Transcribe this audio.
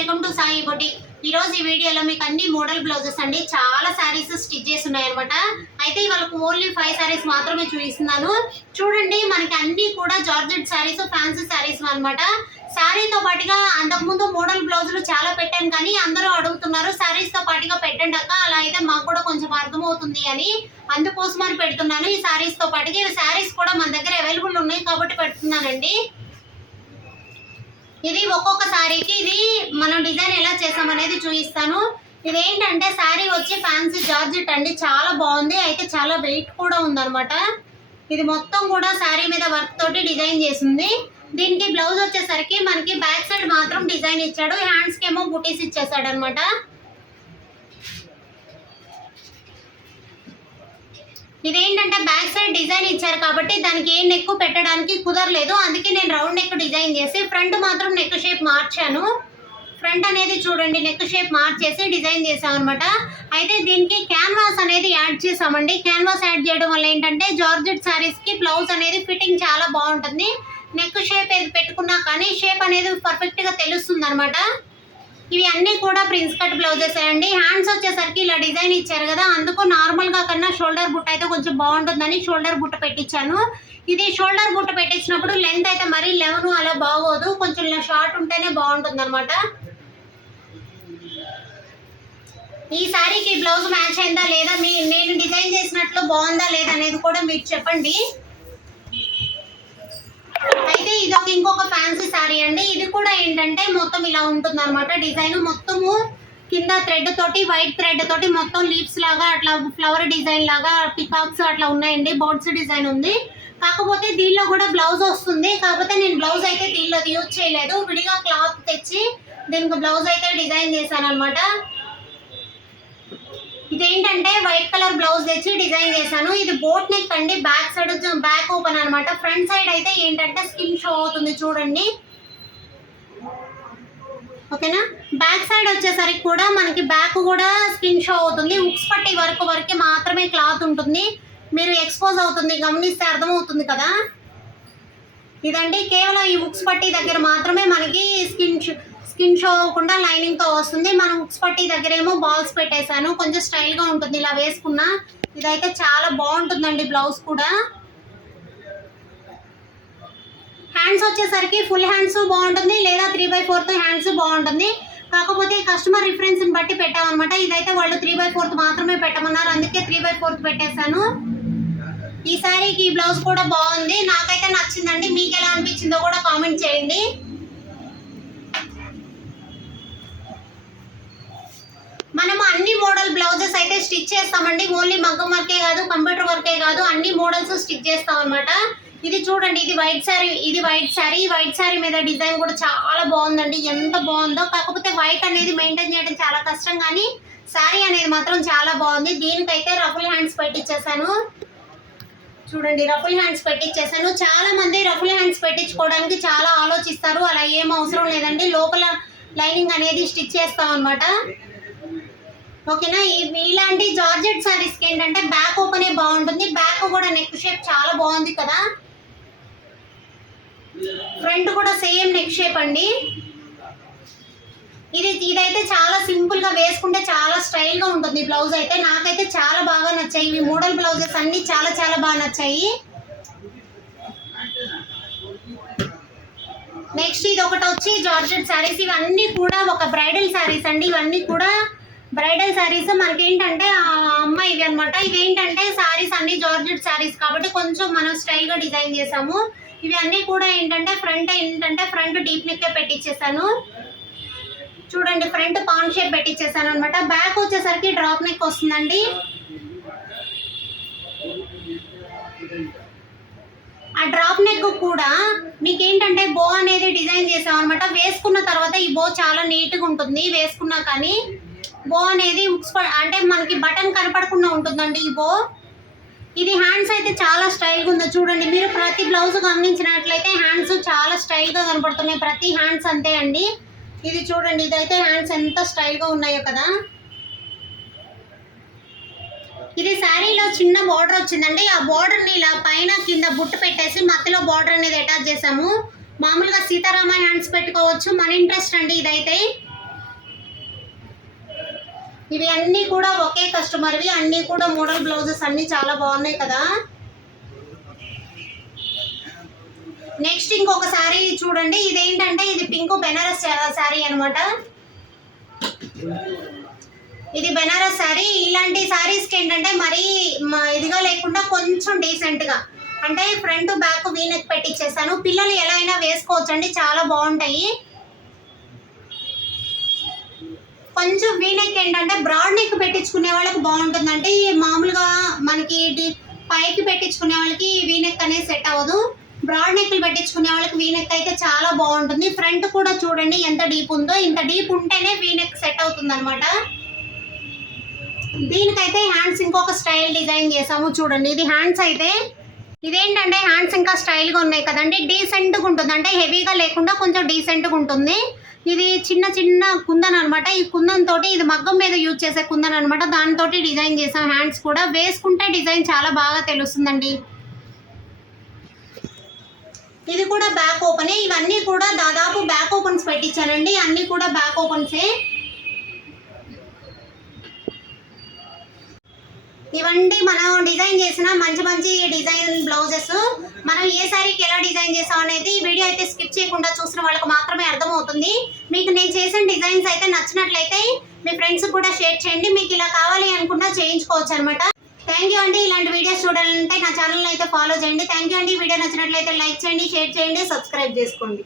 Welcome to Sai boutique. ఈ రోజు ఈ వీడియోలో మీకు అన్ని మోడల్ బ్లౌజెస్ అండి, చాలా సారీస్ స్టిచ్ చేసి ఉన్నాయన్నమాట. అయితే వాళ్ళకు ఓన్లీ 5 సారీస్ మాత్రమే చూపిస్తున్నాను. చూడండి, మనకి అన్ని కూడా జార్జెట్ సారీస్, ఫ్యాన్సీ సారీస్ అన్నమాట. సారీతో పాటుగా అంతకుముందు మోడల్ బ్లౌజులు చాలా పెట్టాను, కానీ అందరూ అడుగుతున్నారు సారీస్ తో పాటుగా పెట్టండి అక్క, అలా అయితే మాకు కూడా కొంచెం అర్థమవుతుంది అని, అందుకోసమని పెడుతున్నాను. ఈ సారీస్ తో పాటుగా ఈ సారీస్ కూడా మన దగ్గర అవైలబుల్ ఉన్నాయి కాబట్టి పెడుతున్నానండి. ఇది ఒక్కొక్క సారీకి ఇది మనం డిజైన్ ఎలా చేసామనేది చూపిస్తాను. ఇదేంటంటే సారీ వచ్చి ఫ్యాన్సీ జార్జెట్ అండి, చాలా బాగుంది. అయితే చాలా వెయిట్ కూడా ఉందన్నమాట. ఇది మొత్తం కూడా సారీ మీద వర్క్ తోటి డిజైన్ చేసింది. దీనికి బ్లౌజ్ వచ్చేసరికి మనకి బ్యాక్ సైడ్ మాత్రం డిజైన్ ఇచ్చాడు, హ్యాండ్స్ కి ఏమో బుటీస్ ఇచ్చేసాడు అనమాట. ఇదేంటంటే బ్యాక్ సైడ్ డిజైన్ ఇచ్చారు కాబట్టి దానికి ఏ నెక్ పెట్టడానికి కుదరలేదు, అందుకే నేను రౌండ్ నెక్ డిజైన్ చేసి ఫ్రంట్ మాత్రం నెక్ షేప్ మార్చాను. ఫ్రంట్ అనేది చూడండి నెక్ షేప్ మార్చేసి డిజైన్ చేసాం అనమాట. అయితే దీనికి క్యాన్వాస్ అనేది యాడ్ చేసామండి. క్యాన్వాస్ యాడ్ చేయడం వల్ల ఏంటంటే జార్జెట్ సారీస్ కి బ్లౌజ్ అనేది ఫిట్టింగ్ చాలా బాగుంటుంది. నెక్ షేప్ ఏది పెట్టుకున్నా కానీ షేప్ అనేది పర్ఫెక్ట్ గా తెలుస్తుంది అనమాట. ఇవి అన్ని కూడా ప్రిన్స్ కట్ బ్లౌజెస్ అండి. హ్యాండ్స్ వచ్చేసరికి ఇలా డిజైన్ ఇచ్చారు కదా, అందుకు నార్మల్ గా కన్నా షోల్డర్ బుట్ట అయితే కొంచెం బాగుంటుందని షోల్డర్ బుట్ట పెట్టించాను. ఇది షోల్డర్ బుట్ట పెట్టించినప్పుడు లెంత్ అయితే మరీ 11 అలా బాగోదు, కొంచెం షార్ట్ ఉంటేనే బాగుంటుంది అనమాట. ఈ సారీకి బ్లౌజ్ మ్యాచ్ అయిందా లేదా, నేను డిజైన్ చేసినట్లు బాగుందా లేదా అనేది కూడా మీరు చెప్పండి. అయితే ఇది ఇంకొక ఫ్యాన్సీ సారీ అండి. ఇది కూడా ఏంటంటే మొత్తం ఇలా ఉంటుంది అనమాట. డిజైన్ మొత్తము కింద థ్రెడ్ తోటి, వైట్ థ్రెడ్ తోటి మొత్తం లీవ్స్ లాగా అట్లా ఫ్లవర్ డిజైన్ లాగా పికాక్స్ అట్లా ఉన్నాయండి. బర్డ్స్ డిజైన్ ఉంది. కాకపోతే దీనిలో కూడా బ్లౌజ్ వస్తుంది, కాకపోతే నేను బ్లౌజ్ అయితే దీనిలో యూజ్ చేయలేదు. విడిగా క్లాత్ తెచ్చి దీనికి బ్లౌజ్ అయితే డిజైన్ చేశాను అనమాట. ఇదేంటంటే వైట్ కలర్ బ్లౌజ్ తెచ్చి డిజైన్ చేశాను. ఇది బోట్ నెక్ అండి, బ్యాక్ సైడ్ బ్యాక్ ఓపెన్ అనమాట. ఫ్రంట్ సైడ్ అయితే ఏంటంటే స్కిన్ షో అవుతుంది చూడండి, ఓకేనా. బ్యాక్ సైడ్ వచ్చేసరికి కూడా మనకి బ్యాక్ కూడా స్కిన్ షో అవుతుంది. ఉక్స్ పట్టి వరకు మాత్రమే క్లాత్ ఉంటుంది, మీరు ఎక్స్పోజ్ అవుతుంది గమనిస్తే అర్థమవుతుంది కదా. ఇదండి కేవలం ఈ ఉక్స్ పట్టి దగ్గర మాత్రమే మనకి స్కిన్ షో అవ్వకుండా లైనింగ్ తో వస్తుంది. మనం ఉక్స్ పట్టి దగ్గర ఏమో బాల్స్ పెట్టేశాను, కొంచెం స్టైల్ గా ఉంటుంది ఇలా వేసుకున్నా. ఇదైతే చాలా బాగుంటుందండి బ్లౌజ్ కూడా. హ్యాండ్స్ వచ్చేసరికి ఫుల్ హ్యాండ్స్ బాగుంటుంది, లేదా 3/4 హ్యాండ్స్ బాగుంటుంది. కాకపోతే కస్టమర్ రిఫరెన్స్ ని బట్టి పెట్టామన్నమాట. ఇదైతే వాళ్ళు 3/4 మాత్రమే పెట్టమన్నారు, అందుకే 3/4 పెట్టేశాను. ఈ సారీకి ఈ బ్లౌజ్ కూడా బాగుంది, నాకైతే నచ్చిందండి. మీకు ఎలా అనిపించిందో కూడా కామెంట్ చేయండి. మనము అన్ని మోడల్ బ్లౌజెస్ అయితే స్టిచ్ చేస్తామండి. ఓన్లీ మగ్గం వర్కే కాదు, కంప్యూటర్ వర్కే కాదు, అన్ని మోడల్స్ స్టిచ్ చేస్తాం అనమాట. ఇది చూడండి, ఇది వైట్ సారీ. వైట్ సారీ మీద డిజైన్ కూడా చాలా బాగుందండి, ఎంత బాగుందో. కాకపోతే వైట్ అనేది మెయింటైన్ చేయడం చాలా కష్టం, కానీ సారీ అనేది మాత్రం చాలా బాగుంది. దీనికైతే రఫుల్ హ్యాండ్స్ పెట్టించేసాను చూడండి, రఫుల్ హ్యాండ్స్ పెట్టించేసాను. చాలా మంది రఫుల్ హ్యాండ్స్ పెట్టించుకోవడానికి చాలా ఆలోచిస్తారు, అలా ఏం అవసరం లేదండి. లోపల లైనింగ్ అనేది స్టిచ్ చేస్తాం అనమాట, ఓకేనా. ఇలాంటి జార్జెట్ సారీస్ కి ఏంటంటే బ్యాక్ ఓపెనే బాగుంటుంది. బ్యాక్ కూడా నెక్ షేప్ చాలా బాగుంది కదా, ఫ్రంట్ కూడా సేమ్ నెక్ షేప్ అండి. ఇదైతే చాలా సింపుల్ గా వేసుకుంటే చాలా స్టైల్ గా ఉంటుంది బ్లౌజ్ అయితే. నాకైతే చాలా బాగా నచ్చాయి ఇవి మోడల్ బ్లౌజెస్ అన్ని, చాలా బాగా నచ్చాయి. నెక్స్ట్ ఇది ఒకటి వచ్చి జార్జెట్ సారీస్. ఇవన్నీ కూడా ఒక బ్రైడల్ సారీస్ అండి. ఇవన్నీ కూడా బ్రైడల్ సారీస్. మనకి ఏంటంటే అమ్మాయి ఇవి అనమాట. ఇవేంటంటే సారీస్ అన్ని జార్జెట్ సారీస్ కాబట్టి కొంచెం మనం స్టైల్ గా డిజైన్ చేసాము. ఇవి అన్ని కూడా ఏంటంటే ఫ్రంట్ డీప్ నెక్ పెట్టించేసాను చూడండి, ఫ్రంట్ పాన్ షేప్ పెట్టించేసాను అనమాట. బ్యాక్ వచ్చేసరికి డ్రాప్ నెక్ వస్తుందండి. ఆ డ్రాప్ నెక్ కూడా మీకు ఏంటంటే బో అనేది డిజైన్ చేసాం అనమాట. వేసుకున్న తర్వాత ఈ బో చాలా నీట్ గా ఉంటుంది, వేసుకున్నా కానీ బో అనేది అంటే మనకి బటన్ కనపడకుండా ఉంటుందండి ఈ బో. ఇది హ్యాండ్స్ అయితే చాలా స్టైల్ గా ఉందో చూడండి, మీరు ప్రతి బ్లౌజ్ గమనించినట్లయితే హ్యాండ్స్ చాలా స్టైల్ గా కనపడుతున్నాయి, ప్రతి హ్యాండ్స్ అంతే అండి. ఇది చూడండి, ఇదైతే హ్యాండ్స్ ఎంత స్టైల్ గా ఉన్నాయో కదా. ఇది శారీలో చిన్న బార్డర్ వచ్చిందండి. ఆ బార్డర్ ని ఇలా పైన కింద బుట్ట పెట్టేసి మధ్యలో బార్డర్ అనేది అటాచ్ చేసాము. మామూలుగా సీతారామ హ్యాండ్స్ పెట్టుకోవచ్చు, మన ఇంట్రెస్ట్ అండి ఇదైతే. ఇవి అన్నీ కూడా ఒకే కస్టమర్వి, అన్నీ కూడా మోడల్ బ్లౌజెస్ అన్నీ చాలా బాగున్నాయి కదా. నెక్స్ట్ ఇంకొక శారీ చూడండి. ఇదేంటంటే ఇది పింక్ బెనారస్ శారీ అనమాట. ఇది బెనారస్ శారీ. ఇలాంటి శారీస్కి ఏంటంటే మరీ ఇదిగా లేకుండా కొంచెం డీసెంట్గా, అంటే ఫ్రంట్ బ్యాక్ వీనెక్ పెట్టించేసాను. పిల్లలు ఎలా అయినా వేసుకోవచ్చు అండి, చాలా బాగుంటాయి. కొంచెం వీనెక్ ఏంటంటే బ్రాడ్ నెక్ పెట్టించుకునే వాళ్ళకి బాగుంటుందంటే, మామూలుగా మనకి పైకి పెట్టించుకునే వాళ్ళకి వీనెక్ అనేది సెట్ అవ్వదు. బ్రాడ్ నెక్లు పెట్టించుకునే వాళ్ళకి వీనెక్ అయితే చాలా బాగుంటుంది. ఫ్రంట్ కూడా చూడండి ఎంత డీప్ ఉందో, ఇంత డీప్ ఉంటేనే వీనెక్ సెట్ అవుతుంది అనమాట. దీనికైతే హ్యాండ్స్ ఇంకొక స్టైల్ డిజైన్ చేసాము చూడండి. ఇది హ్యాండ్స్ అయితే ఇదేంటంటే హ్యాండ్స్ ఇంకా స్టైల్గా ఉన్నాయి కదండి, డీసెంట్గా ఉంటుంది, అంటే హెవీగా లేకుండా కొంచెం డీసెంట్గా ఉంటుంది. ఇది చిన్న చిన్న కుందన్ అనమాట. ఈ కుందన్ తోటి, ఇది మగ్గం మీద యూజ్ చేసే కుందన్ అనమాట, దాంతో డిజైన్ చేసాం. హ్యాండ్స్ కూడా వేసుకుంటే డిజైన్ చాలా బాగా తెలుస్తుందండి. ఇది కూడా బ్యాక్ ఓపెనే. ఇవన్నీ కూడా దాదాపు బ్యాక్ ఓపెన్స్ పెట్టించానండి, అన్నీ కూడా బ్యాక్ ఓపెన్సే. ఇవన్నీ మనం డిజైన్ చేసిన మంచి మంచి డిజైన్ బ్లౌజెస్. మనం ఏ శారీకి ఎలా డిజైన్ చేసాం అనేది వీడియో అయితే స్కిప్ చేయకుండా చూసిన వాళ్ళకి మాత్రమే అర్థమవుతుంది. మీకు నేను చేసిన డిజైన్స్ అయితే నచ్చినట్లయితే మీ ఫ్రెండ్స్ కూడా షేర్ చేయండి. మీకు ఇలా కావాలి అనుకున్నా చేయించుకోవచ్చు అనమాట. థ్యాంక్ యూ అండి. ఇలాంటి వీడియోస్ చూడాలంటే నా ఛానల్ అయితే ఫాలో చేయండి. థ్యాంక్ యూ అండి. వీడియో నచ్చినట్లయితే లైక్ చేయండి, షేర్ చేయండి, సబ్స్క్రైబ్ చేసుకోండి.